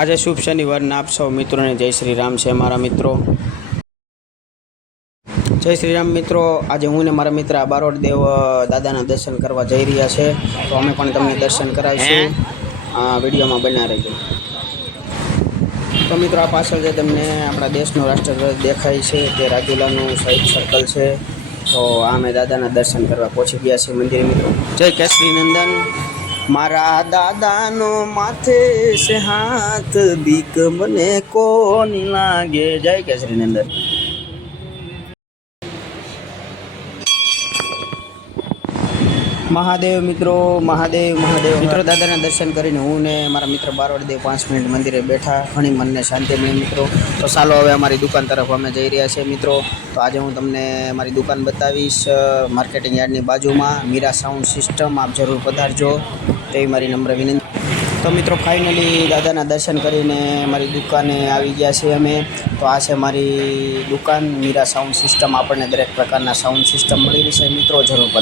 આજે શુભ શનિવારના આપ સૌ મિત્રોને જય શ્રી રામ છે મારા મિત્રો. જય શ્રી રામ મિત્રો. આજે હું ને મારા મિત્ર બારોટ દેવ દાદાના દર્શન કરવા જઈ રહ્યા છે, તો અમે પણ તમને દર્શન કરાવીશું. આ વિડીયોમાં બના રહેજો. તો મિત્રો, આ પાછળ જે તમને આપણા દેશનો રાષ્ટ્રધ્વજ દેખાય છે તે રાજુલાનું શહીદ સર્કલ છે. તો આ અમે દાદાના દર્શન કરવા પહોંચી ગયા છે મંદિરે મિત્રો. જય કેસરી નંદન. મારા દાદાનો માથે છે હાથ, બીક મને કોની લાગે. જય કેસરી નંદન. મહાદેવ મિત્રો, મહાદેવ મહાદેવ મિત્રો. દાદાના દર્શન કરીને હું ને મારા મિત્ર બારોટ દેવ 5 મિનિટ મંદિરે બેઠા, ઘણી મનને શાંતિ મળી મિત્રો. તો ચાલો હવે અમારી દુકાન તરફ અમે જઈ રહ્યા છીએ મિત્રો. તો આજે હું તમને મારી દુકાન બતાવીશ, માર્કેટિંગ યાર્ડની બાજુમાં મીરા સાઉન્ડ સિસ્ટમ. આપ જરૂર પધારજો તેવી મારી નમ્ર વિનંતી. તો મિત્રો, ફાઇનલી દાદાના દર્શન કરીને મારી દુકાને આવી ગયા છીએ અમે. તો આ છે મારી દુકાન મીરા સાઉન્ડ સિસ્ટમ. આપણને દરેક પ્રકારના સાઉન્ડ સિસ્ટમ મળી રહેશે મિત્રો, જરૂર પધારજો.